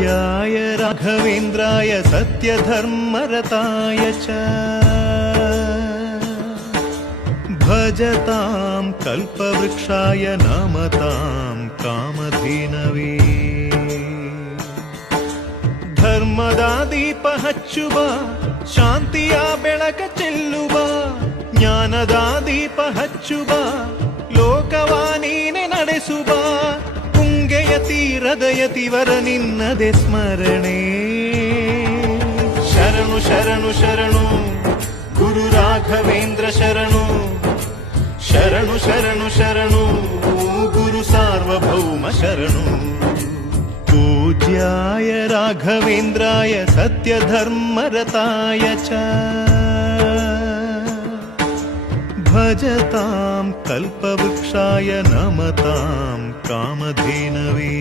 पूज्याय राघवेन्द्राय सत्यधर्मरताय च भजतां कल्पवृक्षाय नमतां कामधेनवे ಧರ್ಮದ ದೀಪ ಹಚ್ಚುವ ಶಾಂತಿಯ ಬೆಳಕ ಚೆಲ್ಲುವ ಜ್ಞಾನದ ದೀಪ ಹಚ್ಚುವ ಲೋಕವ ನೀನೆ ನಡೆಸುವ ತುಂಗೆಯ ತೀರದ ಯತಿವರ ನಿನ್ನದೆ ಸ್ಮರಣೆ ಶರಣು ಶರಣು ಶರಣು ಗುರು ರಾಘವೇಂದ್ರ ಶರಣು ಶರಣು ಶರಣು ಶರಣು ಗುರು ಸಾರ್ವಭೌಮ ಶರಣು पूज्याय राघवेन्द्राय सत्यधर्मरताय च भजतां कल्पवृक्षाय नमतां कामधेनवे